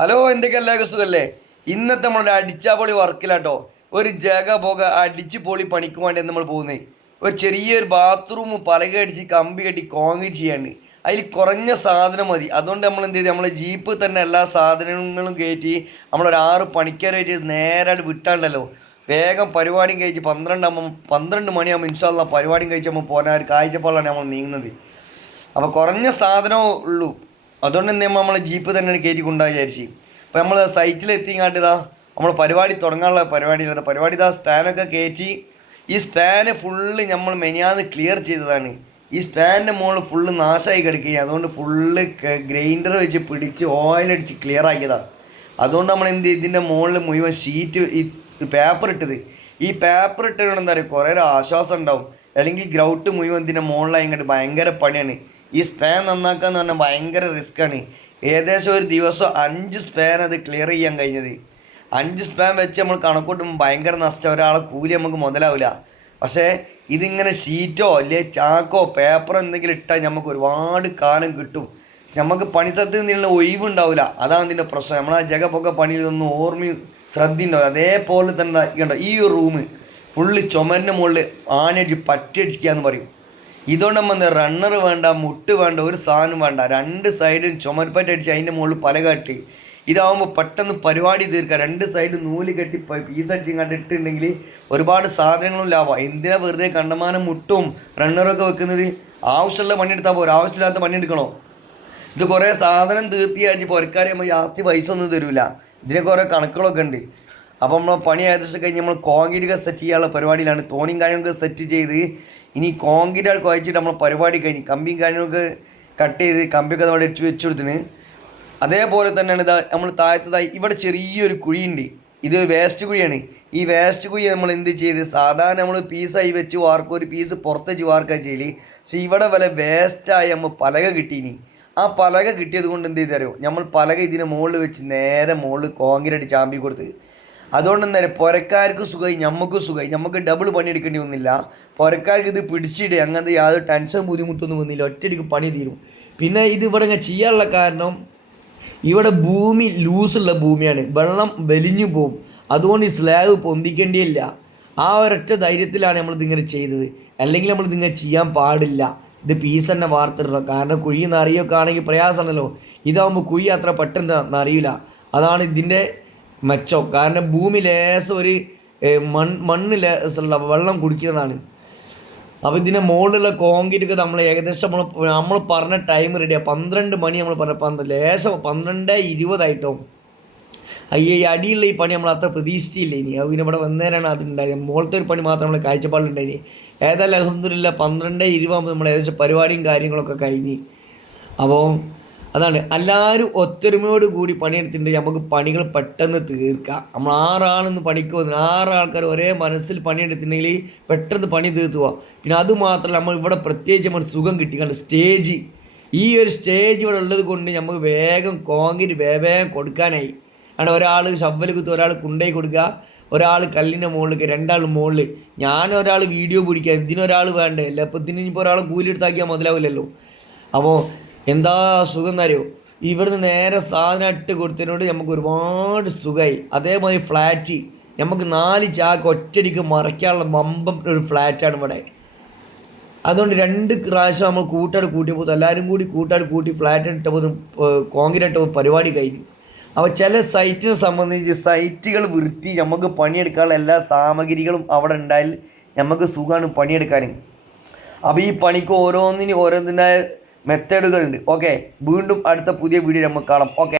Hello, എന്തൊക്കെയല്ല സുഖല്ലേ? ഇന്നത്തെ നമ്മളുടെ അടിച്ചാപ്പൊളി വർക്കിലാട്ടോ ഒരു ജഗ പുക അടിച്ച് പൊളി പണിക്ക് വേണ്ടി നമ്മൾ പോകുന്നത്. ഒരു ചെറിയൊരു ബാത്റൂം പലക അടിച്ച് കമ്പി കെട്ടി കോൺക്രീറ്റ് ചെയ്യാണ്ട്. അതിൽ കുറഞ്ഞ സാധനം മതി. അതുകൊണ്ട് നമ്മൾ എന്ത് ചെയ്ത് നമ്മളെ ജീപ്പ് തന്നെ എല്ലാ സാധനങ്ങളും കയറ്റി നമ്മളൊരു 6 പണിക്കാരായിട്ട് നേരായിട്ട് വിട്ടാണ്ടല്ലോ വേഗം പരിപാടിയും കഴിച്ച് 12 മണിയാകുമ്പോൾ ഇൻഷാല്ലാ പരിപാടിയും കഴിച്ച് നമ്മൾ പോരാൻ ഒരു കാഴ്ചപ്പാടാണ് നമ്മൾ നീങ്ങുന്നത്. അപ്പോൾ കുറഞ്ഞ സാധനമേ ഉള്ളൂ. അതുകൊണ്ട് എന്ത് ചെയ്യുമ്പോൾ നമ്മളെ ജീപ്പ് തന്നെയാണ് കയറ്റി കൊണ്ടുപോയി വിചാരിച്ച്. അപ്പോൾ നമ്മൾ സൈറ്റിൽ എത്തിങ്ങാട്ടിതാ നമ്മൾ പരിപാടി തുടങ്ങാനുള്ള പരിപാടിയില്ലാത്ത പരിപാടി ഇതാ സ്പാനൊക്കെ കയറ്റി. ഈ സ്പാന് ഫുള്ള് നമ്മൾ മെനിയാന്ന് ക്ലിയർ ചെയ്തതാണ്. ഈ സ്പാനിൻ്റെ മുകളിൽ ഫുള്ള് നാശമായി കിടക്കുകയാണ്. അതുകൊണ്ട് ഫുള്ള് ഗ്രൈൻഡർ വെച്ച് പിടിച്ച് ഓയിലടിച്ച് ക്ലിയർ ആക്കിയതാണ്. അതുകൊണ്ട് നമ്മൾ എന്ത് ചെയ്യും, ഇതിൻ്റെ മുകളിൽ മുഴുവൻ ഷീറ്റ് ഈ പേപ്പർ ഇട്ടത്. ഈ പേപ്പർ ഇട്ടതുകൊണ്ട് എന്താ പറയുക, കുറേ ഒരു ആശ്വാസം ഉണ്ടാവും. അല്ലെങ്കിൽ ഗ്രൗട്ട് മുഴുവൻ ഇതിൻ്റെ മുകളിലായി ഇങ്ങോട്ട് ഭയങ്കര പണിയാണ്. ഈ സ്പാൻ നന്നാക്കുക എന്ന് പറഞ്ഞാൽ ഭയങ്കര റിസ്ക്കാണ്. ഏകദേശം ഒരു ദിവസം 5 സ്പാൻ അത് ക്ലിയർ ചെയ്യാൻ കഴിഞ്ഞത്. 5 സ്പാൻ വെച്ച് നമ്മൾ കണക്കൂട്ടുമ്പോൾ ഭയങ്കര നഷ്ടം. ഒരാളെ കൂലി നമുക്ക് മുതലാവില്ല. പക്ഷേ ഇതിങ്ങനെ ഷീറ്റോ അല്ലെങ്കിൽ ചാക്കോ പേപ്പറോ എന്തെങ്കിലും ഇട്ടാൽ നമുക്ക് ഒരുപാട് കാലം കിട്ടും. നമുക്ക് പണിസ്ഥലത്ത് നിന്നുള്ള ഒഴിവുണ്ടാവില്ല. അതാണ് ഇതിൻ്റെ പ്രശ്നം. നമ്മൾ ആ ജഗപ്പൊക്കെ പണിയിലൊന്നും ഓർമ്മയും ശ്രദ്ധ ഉണ്ടാവില്ല. അതേപോലെ തന്നെ കണ്ടോ ഈ ഒരു റൂം ഫുള്ള് ചുമരിൻ്റെ മുകളിൽ ആണടിച്ച് പറ്റിയടിക്കുക എന്ന് പറയും. ഇതുകൊണ്ട് നമ്മൾ റണ്ണർ വേണ്ട, മുട്ട് വേണ്ട, ഒരു സാധനം വേണ്ട. 2 സൈഡും ചുമർപ്പറ്റി അടിച്ച് അതിൻ്റെ മുകളിൽ പല കെട്ടി. ഇതാവുമ്പോൾ പെട്ടെന്ന് പരിപാടി തീർക്കുക. 2 സൈഡ് നൂല് കെട്ടി പീസടിച്ച് കണ്ടിട്ടുണ്ടെങ്കിൽ ഒരുപാട് സാധനങ്ങളും ലാഭം. എന്തിനാ വെറുതെ കണ്ടമാനം മുട്ടും റണ്ണറൊക്കെ വെക്കുന്നത്? ആവശ്യമുള്ള പണിയെടുത്താൽ പോരാ, ആവശ്യമില്ലാത്ത പണിയെടുക്കണോ? ഇത് കുറേ സാധനം തീർത്തിയാച്ച് പുരക്കാർ നമ്മൾ ജാസ്തി പൈസ ഒന്നും തരില്ല. ഇതിന് കുറേ കണക്കുകളൊക്കെ ഉണ്ട്. അപ്പോൾ നമ്മൾ പണി ഏകദേശം കഴിഞ്ഞ് നമ്മൾ കോൺക്രീറ്റ് സെറ്റ് ചെയ്യാനുള്ള പരിപാടിയിലാണ്. തോണിയും കാര്യങ്ങളൊക്കെ സെറ്റ് ചെയ്ത് ഇനി കോൺക്രീറ്റ് കുഴച്ചിട്ട് നമ്മൾ പരിപാടി കഴിഞ്ഞ് കമ്പിയും കാര്യങ്ങളൊക്കെ കട്ട് ചെയ്ത് കമ്പിയൊക്കെ നമ്മൾ വെച്ച് കൊടുത്തിന്. അതേപോലെ തന്നെയാണ് ഇതാ നമ്മൾ താഴത്തതായി ഇവിടെ ചെറിയൊരു കുഴിയുണ്ട്. ഇത് വേസ്റ്റ് കുഴിയാണ്. ഈ വേസ്റ്റ് കുഴി നമ്മൾ എന്ത് ചെയ്ത്, സാധാരണ നമ്മൾ പീസായി വെച്ച് വാർക്കും, ഒരു പീസ് പുറത്ത് വെച്ച് വാർക്കുക ചെയ്യൽ. പക്ഷേ ഇവിടെ വല്ല വേസ്റ്റായി നമ്മൾ പലക കിട്ടീനി. ആ പലക കിട്ടിയത് കൊണ്ട് എന്ത് ചെയ്തറിയോ, നമ്മൾ പലക ഇതിന് മുകളിൽ വെച്ച് നേരെ മുകളിൽ കോൺക്രീറ്റ് ചാമ്പി കൊടുത്ത്. അതുകൊണ്ട് എന്താ പറയുക, പുരക്കാർക്ക് സുഖമായി, നമുക്കും സുഖമായി. നമുക്ക് ഡബിൾ പണിയെടുക്കേണ്ടി വന്നില്ല. പുരക്കാർക്ക് ഇത് പിടിച്ചിടുക അങ്ങനത്തെ യാതൊരു ടെൻഷൻ ബുദ്ധിമുട്ടൊന്നും വന്നില്ല. ഒറ്റയടിക്ക് പണി തീരും. പിന്നെ ഇത് ഇവിടെ ഇങ്ങനെ ചെയ്യാനുള്ള കാരണം ഇവിടെ ഭൂമി ലൂസുള്ള ഭൂമിയാണ്, വെള്ളം വലിഞ്ഞു പോകും. അതുകൊണ്ട് ഈ സ്ലാബ് പൊന്തിക്കേണ്ടിയില്ല. ആ ഒരൊറ്റ ധൈര്യത്തിലാണ് നമ്മളിതിങ്ങനെ ചെയ്തത്. അല്ലെങ്കിൽ നമ്മളിതിങ്ങനെ ചെയ്യാൻ പാടില്ല. ഇത് പീസ് തന്നെ വാർത്തിടണം. കാരണം കുഴി നിറയൊക്കെ ആണെങ്കിൽ പ്രയാസമാണല്ലോ. ഇതാകുമ്പോൾ കുഴി അത്ര പെട്ടെന്ന് നിറയില്ല. അതാണ് ഇതിൻ്റെ മെച്ചം. കാരണം ഭൂമി ലേശം ഒരു മണ്ണ് ലേശമുള്ള വെള്ളം കുടിക്കുന്നതാണ്. അപ്പോൾ ഇതിൻ്റെ മുകളിലുള്ള കോൺക്രീറ്റൊക്കെ നമ്മൾ ഏകദേശം നമ്മൾ പറഞ്ഞ ടൈം റെഡിയാണ്. 12 മണി നമ്മൾ പറഞ്ഞ ലേശം 12:20 ഈ അടിയുള്ള ഈ പണി നമ്മൾ അത്ര പ്രതീക്ഷിച്ചില്ല. ഇനി അത് പിന്നെ ഇവിടെ വന്നേരാണ് അതുണ്ടായത്. മുകളിലത്തെ ഒരു പണി മാത്രം നമ്മൾ കാഴ്ചപ്പാടുണ്ടായിന്. ഏതായാലും അൽഹംദുലില്ലാ 12:20 നമ്മൾ ഏകദേശം പരിപാടിയും കാര്യങ്ങളൊക്കെ കഴിഞ്ഞ്. അപ്പോൾ അതാണ് എല്ലാവരും ഒത്തൊരുമയോട് കൂടി പണിയെടുത്തിട്ടുണ്ടെങ്കിൽ നമുക്ക് പണികൾ പെട്ടെന്ന് തീർക്കാം. നമ്മൾ 6 ആളെന്ന് പണിക്ക് വന്നു, 6 ആൾക്കാർ ഒരേ മനസ്സിൽ പണിയെടുത്തിട്ടുണ്ടെങ്കിൽ പെട്ടെന്ന് പണി തീർത്തു പോവാം. പിന്നെ അതുമാത്രമല്ല, നമ്മൾ ഇവിടെ പ്രത്യേകിച്ച് നമ്മൾ സുഖം കിട്ടിക്കാണ്ട് സ്റ്റേജ്, ഈ ഒരു സ്റ്റേജ് ഇവിടെ ഉള്ളത് കൊണ്ട് നമുക്ക് വേഗം കോൺക്രീറ്റ് വേഗം കൊടുക്കാനായി. കാരണം ഒരാൾ ഷവ്വൽ കുത്തുക, ഒരാൾ കുണ്ടയിൽ കൊടുക്കുക, ഒരാൾ കല്ലിൻ്റെ മുകളിലേക്ക്, 2 ആൾ മുകളിൽ, ഞാനൊരാൾ വീഡിയോ പിടിക്കുക. ഇതിനൊരാൾ വേണ്ടേ? അല്ല അപ്പോൾ ഇതിനിപ്പോൾ ഒരാൾ കൂലിയെടുത്താക്കിയാൽ മുതലാവില്ലല്ലോ. അപ്പോൾ എന്താ സുഖം എന്നറിയോ, ഇവിടുന്ന് നേരെ സാധനം ഇട്ട് കൊടുത്തതിനോട് നമുക്ക് ഒരുപാട് സുഖമായി. അതേമാതിരി ഫ്ലാറ്റ് നമുക്ക് 4 ചാക്ക് ഒറ്റയടിക്ക് മറയ്ക്കാനുള്ള മമ്പം ഒരു ഫ്ലാറ്റാണ് ഇവിടെ. അതുകൊണ്ട് 2 പ്രാവശ്യം നമ്മൾ കൂട്ടിയപ്പോൾ എല്ലാവരും കൂടി കൂട്ടി ഫ്ലാറ്റ് ഇട്ടപ്പോൾ കോൺക്രീറ്റ് ഇട്ടപ്പോൾ പരിപാടി കഴിഞ്ഞു. അപ്പോൾ ചില സൈറ്റിനെ സംബന്ധിച്ച് സൈറ്റുകൾ വൃത്തി, നമുക്ക് പണിയെടുക്കാനുള്ള എല്ലാ സാമഗ്രികളും അവിടെ ഉണ്ടായാൽ നമുക്ക് സുഖമാണ് പണിയെടുക്കാൻ. അപ്പോൾ ഈ പണിക്ക് ഓരോന്നിനായ മെത്തേഡുകളുണ്ട്. ഓക്കെ, വീണ്ടും അടുത്ത പുതിയ വീഡിയോ നമുക്ക് കാണാം. ഓക്കെ.